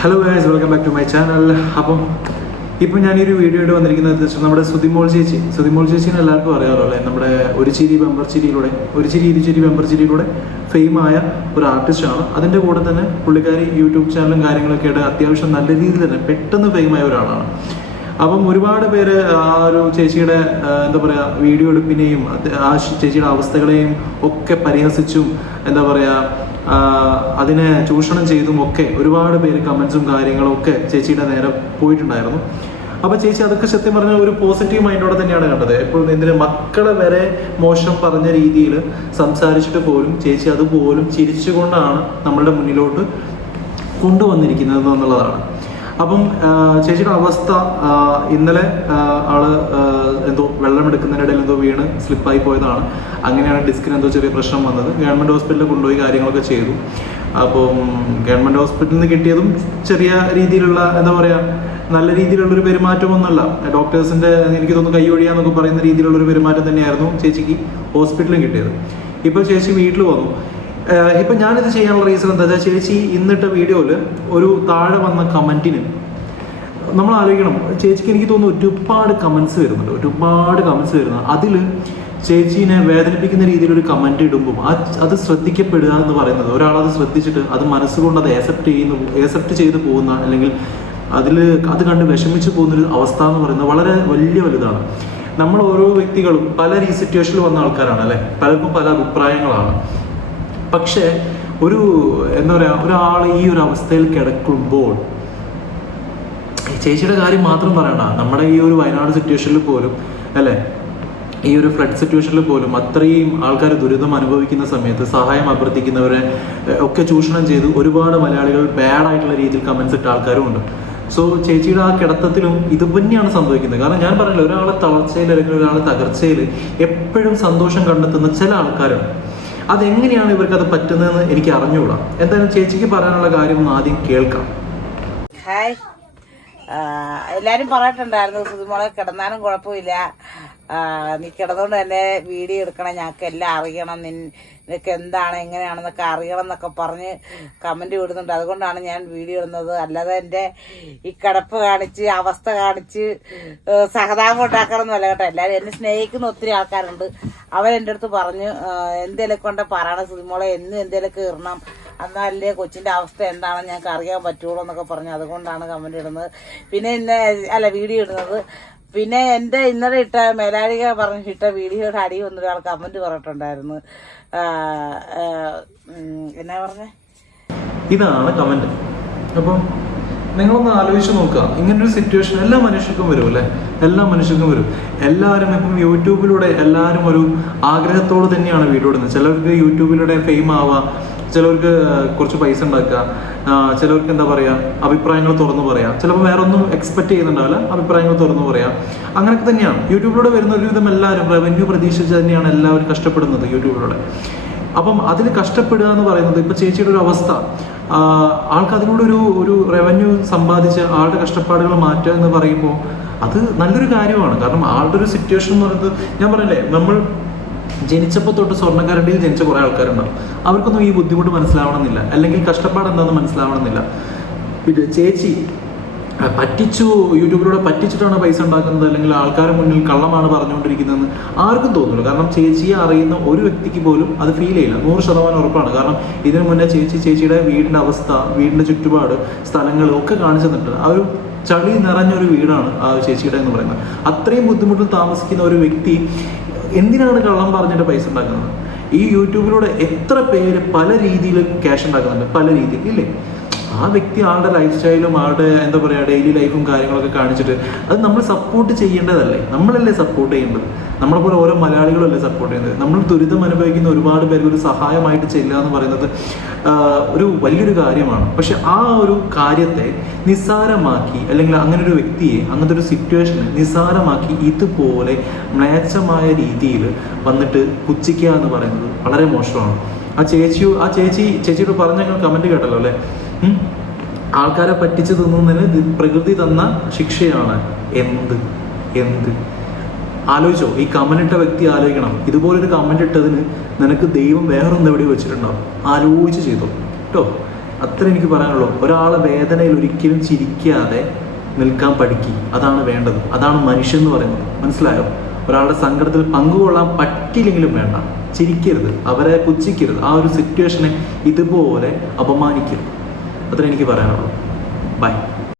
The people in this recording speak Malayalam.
Hello guys welcome back to my channel അപ്പം ഇപ്പം ഞാനൊരു വീഡിയോ ആയിട്ട് വന്നിരിക്കുന്നത് നമ്മുടെ സുതിമോൾ ചേച്ചി. സുതിമോൾ ചേച്ചിനെ എല്ലാവർക്കും അറിയാമല്ലോ അല്ലേ നമ്മുടെ ഒരു ചിരി ബമ്പർ ചിരിയിലൂടെ ഒരു ചിരി ഇരു ചിരി ബമ്പർ ചിരിയിലൂടെ ഫെയിമായ ഒരു ആർട്ടിസ്റ്റാണ് അതിന്റെ കൂടെ തന്നെ പുള്ളിക്കാരി യൂട്യൂബ് ചാനലും കാര്യങ്ങളൊക്കെ ആയിട്ട് അത്യാവശ്യം നല്ല രീതിയിൽ തന്നെ പെട്ടെന്ന് ഫെയിമായ ഒരാളാണ്. അപ്പം ഒരുപാട് പേര് ആ ഒരു ചേച്ചിയുടെ എന്താ പറയുക വീഡിയോ എടുപ്പിനെയും ആ ചേച്ചിയുടെ അവസ്ഥകളെയും ഒക്കെ പരിഹസിച്ചും എന്താ പറയുക അതിനെ ചൂഷണം ചെയ്തും ഒക്കെ ഒരുപാട് പേര് കമൻസും കാര്യങ്ങളും ഒക്കെ ചേച്ചിയുടെ നേരെ പോയിട്ടുണ്ടായിരുന്നു. അപ്പോൾ ചേച്ചി അതൊക്കെ സത്യം പറഞ്ഞാൽ ഒരു പോസിറ്റീവ് മൈൻഡോടെ തന്നെയാണ് കണ്ടത്. എപ്പോഴും എന്തിന് മക്കളെ വരെ മോശം പറഞ്ഞ രീതിയിൽ സംസാരിച്ചിട്ട് പോലും ചേച്ചി അതുപോലും ചിരിച്ചുകൊണ്ടാണ് നമ്മളുടെ മുന്നിലോട്ട് കൊണ്ടുവന്നിരിക്കുന്നത് എന്നുള്ളതാണ്. അപ്പം ചേച്ചിയുടെ അവസ്ഥ ഇന്നലെ ആൾ എന്തോ വെള്ളം എടുക്കുന്നതിനിടയിൽ എന്തോ വീണ് സ്ലിപ്പായി പോയതാണ്. അങ്ങനെയാണ് ഡിസ്കിന് എന്തോ ചെറിയ പ്രശ്നം വന്നത്. ഗവൺമെന്റ് ഹോസ്പിറ്റലിൽ കൊണ്ടുപോയി കാര്യങ്ങളൊക്കെ ചെയ്തു. അപ്പം ഗവൺമെന്റ് ഹോസ്പിറ്റലിൽ നിന്ന് കിട്ടിയതും ചെറിയ രീതിയിലുള്ള എന്താ പറയുക നല്ല രീതിയിലുള്ളൊരു പെരുമാറ്റമൊന്നുമല്ല ഡോക്ടേഴ്സിന്റെ എനിക്ക് തോന്നുന്നു കൈ ഒഴിയാന്നൊക്കെ പറയുന്ന രീതിയിലുള്ളൊരു പെരുമാറ്റം തന്നെയായിരുന്നു ചേച്ചിക്ക് ഹോസ്പിറ്റലിൽ കിട്ടിയത്. ഇപ്പോൾ ചേച്ചി വീട്ടിൽ വന്നു. ഇപ്പൊ ഞാനിത് ചെയ്യാനുള്ള റീസൺ എന്താ വെച്ചാൽ ചേച്ചി ഇന്നിട്ട വീഡിയോയിൽ ഒരു താഴെ വന്ന കമന്റിന് നമ്മൾ ആലോചിക്കണം. ചേച്ചിക്ക് എനിക്ക് തോന്നുന്നു ഒരുപാട് കമന്റ്സ് വരുന്നുണ്ട്. ഒരുപാട് കമന്റ്സ് വരുന്നു അതിൽ ചേച്ചീനെ വേദനിപ്പിക്കുന്ന രീതിയിൽ ഒരു കമന്റ് ഇടുമ്പോൾ ആ അത് ശ്രദ്ധിക്കപ്പെടുക എന്ന് പറയുന്നത് ഒരാളത് ശ്രദ്ധിച്ചിട്ട് അത് മനസ്സുകൊണ്ട് അത് ഏസെപ്റ്റ് ചെയ്യുന്നു ഏസെപ്റ്റ് ചെയ്ത് പോകുന്ന അല്ലെങ്കിൽ അതിൽ അത് കണ്ട് വിഷമിച്ച് പോകുന്നൊരു അവസ്ഥ എന്ന് പറയുന്നത് വളരെ വലിയ വലുതാണ്. നമ്മൾ ഓരോ വ്യക്തികളും പല ഈ സിറ്റുവേഷനിൽ വന്ന ആൾക്കാരാണ് അല്ലെ? പലർക്കും പല അഭിപ്രായങ്ങളാണ്. പക്ഷേ ഒരു എന്താ പറയാ ഒരാൾ ഈ ഒരു അവസ്ഥയിൽ കിടക്കുമ്പോൾ ചേച്ചിയുടെ കാര്യം മാത്രം പറയണ നമ്മുടെ ഈ ഒരു വയനാട് സിറ്റുവേഷനിൽ പോലും അല്ലേ? ഈ ഒരു ഫ്ലഡ് സിറ്റുവേഷനിൽ പോലും അത്രയും ആൾക്കാർ ദുരിതം അനുഭവിക്കുന്ന സമയത്ത് സഹായം അഭ്യർത്ഥിക്കുന്നവരെ ഒക്കെ ചൂഷണം ചെയ്ത് ഒരുപാട് മലയാളികൾ ബാഡ് ആയിട്ടുള്ള രീതിയിൽ കമൻസ് ഇട്ട ആൾക്കാരും ഉണ്ട്. സോ ചേച്ചിയുടെ ആ കിടത്തത്തിലും ഇത് തന്നെയാണ് സംഭവിക്കുന്നത്. കാരണം ഞാൻ പറഞ്ഞില്ല ഒരാളെ തളർച്ചയിൽ അല്ലെങ്കിൽ ഒരാളെ തകർച്ചയിൽ എപ്പോഴും സന്തോഷം കണ്ടെത്തുന്ന ചില ആൾക്കാരുണ്ട്. അതെങ്ങനെയാണ് ഇവർക്ക് അത് പറ്റുന്നതെന്ന് എനിക്ക് അറിഞ്ഞുകൂടാ എന്തായാലും ചേച്ചിക്ക് പറയാനുള്ള കാര്യം ഒന്ന് ആദ്യം കേൾക്കാം. ഹായ്. എല്ലാരും പറഞ്ഞിട്ടുണ്ടായിരുന്നു സുതിമോളെ കിടന്നാലും കുഴപ്പമില്ല. നീ കിടന്നുകൊണ്ട് തന്നെ വീഡിയോ എടുക്കണം ഞങ്ങൾക്ക് എല്ലാം അറിയണം. നിൻ നിനക്ക് എന്താണ് എങ്ങനെയാണെന്നൊക്കെ അറിയണം എന്നൊക്കെ പറഞ്ഞ് കമന്റ് വിടുന്നുണ്ട് അതുകൊണ്ടാണ് ഞാൻ വീഡിയോ ഇടുന്നത്. അല്ലാതെ എന്റെ ഈ കിടപ്പ് കാണിച്ച് അവസ്ഥ കാണിച്ച് സഹതാപം ഉണ്ടാക്കണമെന്നല്ല കേട്ടോ. എല്ലാവരും എന്നെ സ്നേഹിക്കുന്ന ഒത്തിരി ആൾക്കാരുണ്ട്. അവരെന്റെ അടുത്ത് പറഞ്ഞു എന്തേലും കൊണ്ട് പറയണം. സുതിമോളെ എന്നും എന്തേലൊക്കെ ഇടണം. എന്നാലേ കൊച്ചിന്റെ അവസ്ഥ എന്താണെന്ന് ഞങ്ങൾക്ക് അറിയാൻ പറ്റുള്ളൂ എന്നൊക്കെ പറഞ്ഞു അതുകൊണ്ടാണ് കമന്റ് ഇടുന്നത്. പിന്നെ ഇന്ന് അല്ല വീഡിയോ ഇടുന്നത്. പിന്നെ എന്റെ ഇന്നലെ ഇട്ട മേലാളിക പറഞ്ഞിട്ട വീഡിയോയുടെ അടി ഒന്നൊരാൾ കമന്റ് പറഞ്ഞിട്ടുണ്ടായിരുന്നു. ആ, ആ, എന്നാ പറഞ്ഞേ? ഇതാണ് കമന്റ് അപ്പം നിങ്ങളൊന്ന് ആലോചിച്ച് നോക്കുക. ഇങ്ങനൊരു സിറ്റുവേഷൻ എല്ലാ മനുഷ്യർക്കും വരും അല്ലേ? എല്ലാ മനുഷ്യർക്കും വരും. എല്ലാവരും ഇപ്പം യൂട്യൂബിലൂടെ എല്ലാവരും ഒരു ആഗ്രഹത്തോട് തന്നെയാണ് വീഡിയോ ഇടുന്നത്. ചിലർക്ക് യൂട്യൂബിലൂടെ ഫെയിം ആവാം. ചിലർക്ക് കുറച്ച് പൈസ ഉണ്ടാക്കുക. ചിലവർക്ക് എന്താ പറയുക അഭിപ്രായങ്ങൾ തുറന്നു പറയാം. ചിലപ്പോൾ വേറെ ഒന്നും എക്സ്പെക്ട് ചെയ്യുന്നുണ്ടാവില്ല അഭിപ്രായങ്ങൾ തുറന്നു പറയാം. അങ്ങനെയൊക്കെ തന്നെയാണ്. യൂട്യൂബിലൂടെ വരുന്ന ഒരുവിധം എല്ലാവരും റവന്യൂ പ്രതീക്ഷിച്ച് തന്നെയാണ് എല്ലാവരും കഷ്ടപ്പെടുന്നത് യൂട്യൂബിലൂടെ. അപ്പം അതിൽ കഷ്ടപ്പെടുക എന്ന് പറയുന്നത് ഇപ്പം ചേച്ചിയുടെ ഒരു അവസ്ഥ. ആൾക്ക് ഒരു ഒരു റവന്യൂ സമ്പാദിച്ച് ആളുടെ കഷ്ടപ്പാടുകൾ മാറ്റുക എന്ന് പറയുമ്പോൾ അത് നല്ലൊരു കാര്യമാണ്. കാരണം ആളുടെ ഒരു സിറ്റുവേഷൻ എന്ന് പറയുന്നത് ഞാൻ പറയല്ലേ നമ്മൾ ജനിച്ചപ്പോൾ തൊട്ട് സ്വർണക്കരണ്ടിയിൽ ജനിച്ച കുറേ ആൾക്കാരുണ്ടാവും. അവർക്കൊന്നും ഈ ബുദ്ധിമുട്ട് മനസ്സിലാവണമെന്നില്ല. അല്ലെങ്കിൽ കഷ്ടപ്പാട് എന്താണെന്ന് മനസ്സിലാവണമെന്നില്ല. പിന്നെ ചേച്ചി പറ്റിച്ചു യൂട്യൂബിലൂടെ പറ്റിച്ചിട്ടാണ് പൈസ ഉണ്ടാക്കുന്നത്. അല്ലെങ്കിൽ ആൾക്കാരുടെ മുന്നിൽ കള്ളമാണ് പറഞ്ഞുകൊണ്ടിരിക്കുന്നതെന്ന് ആർക്കും തോന്നില്ല കാരണം ചേച്ചിയെ അറിയുന്ന ഒരു വ്യക്തിക്ക് പോലും അത് ഫീൽ ചെയ്യില്ല. നൂറ് ശതമാനം ഉറപ്പാണ്. കാരണം ഇതിനു മുന്നേ ചേച്ചി ചേച്ചിയുടെ വീടിന്റെ അവസ്ഥ വീടിന്റെ ചുറ്റുപാട് സ്ഥലങ്ങൾ ഒക്കെ കാണിച്ചു തന്നിട്ടുണ്ട് ആ ഒരു ചളി നിറഞ്ഞൊരു വീടാണ് ആ ചേച്ചിയുടെ എന്ന് പറയുന്നത്. അത്രയും ബുദ്ധിമുട്ടിൽ താമസിക്കുന്ന ഒരു വ്യക്തി എന്തിനാണ് കള്ളം പറഞ്ഞിട്ട് പൈസ ഉണ്ടാക്കുന്നത്? ഈ യൂട്യൂബിലൂടെ എത്ര പേര് പല രീതിയിൽ ക്യാഷ് ഉണ്ടാക്കുന്നുണ്ട്. പല രീതിയിൽ ഇല്ലേ? ആ വ്യക്തി ആളുടെ ലൈഫ് സ്റ്റൈലും ആളുടെ എന്താ പറയുക ഡെയിലി ലൈഫും കാര്യങ്ങളൊക്കെ കാണിച്ചിട്ട് അത് നമ്മൾ സപ്പോർട്ട് ചെയ്യേണ്ടതല്ലേ? നമ്മളല്ലേ സപ്പോർട്ട് ചെയ്യേണ്ടത്? നമ്മളെ പോലെ ഓരോ മലയാളികളല്ലേ സപ്പോർട്ട് ചെയ്യുന്നത്? നമ്മൾ ദുരിതം അനുഭവിക്കുന്ന ഒരുപാട് പേർക്ക് ഒരു സഹായമായിട്ട് ചെല്ലുക എന്ന് പറയുന്നത് ഒരു വലിയൊരു കാര്യമാണ്. പക്ഷെ ആ ഒരു കാര്യത്തെ നിസ്സാരമാക്കി അല്ലെങ്കിൽ അങ്ങനെ ഒരു വ്യക്തിയെ അങ്ങനത്തെ ഒരു സിറ്റുവേഷനെ നിസ്സാരമാക്കി ഇതുപോലെ മ്ലേച്ഛമായ രീതിയിൽ വന്നിട്ട് പുച്ഛിക്കുക എന്ന് പറയുന്നത് വളരെ മോശമാണ്. ആ ചേച്ചിയോ ആ ചേച്ചി ചേച്ചിയോട് പറഞ്ഞ കമന്റ് കേട്ടല്ലോ അല്ലേ? ആൾക്കാരെ പറ്റിച്ച് തിന്നുന്നതിന് പ്രകൃതി തന്ന ശിക്ഷയാണ്. എന്ത്? എന്ത്? ആലോചിച്ചോ ഈ കമന്റിട്ട വ്യക്തി ആലോചിക്കണം. ഇതുപോലൊരു കമന്റ് ഇട്ടതിന് നിനക്ക് ദൈവം എവിടെ വെച്ചിട്ടുണ്ടാവും. ആലോചിച്ച് ചെയ്തോ. കേട്ടോ അത്ര എനിക്ക് പറയാനുള്ളൂ. ഒരാളെ വേദനയിൽ ഒരിക്കലും ചിരിക്കാതെ നിൽക്കാൻ പഠിക്കി. അതാണ് വേണ്ടത്. അതാണ് മനുഷ്യൻ എന്ന് പറയുന്നത്. മനസ്സിലായോ? ഒരാളുടെ സങ്കടത്തിൽ പങ്കുകൊള്ളാൻ പറ്റിയില്ലെങ്കിലും വേണ്ട. ചിരിക്കരുത്. അവരെ പുച്ഛിക്കരുത്. ആ ഒരു സിറ്റുവേഷനെ ഇതുപോലെ അപമാനിക്കരുത്. അത്ര എനിക്ക് പറയാനുള്ളൂ. ബൈ.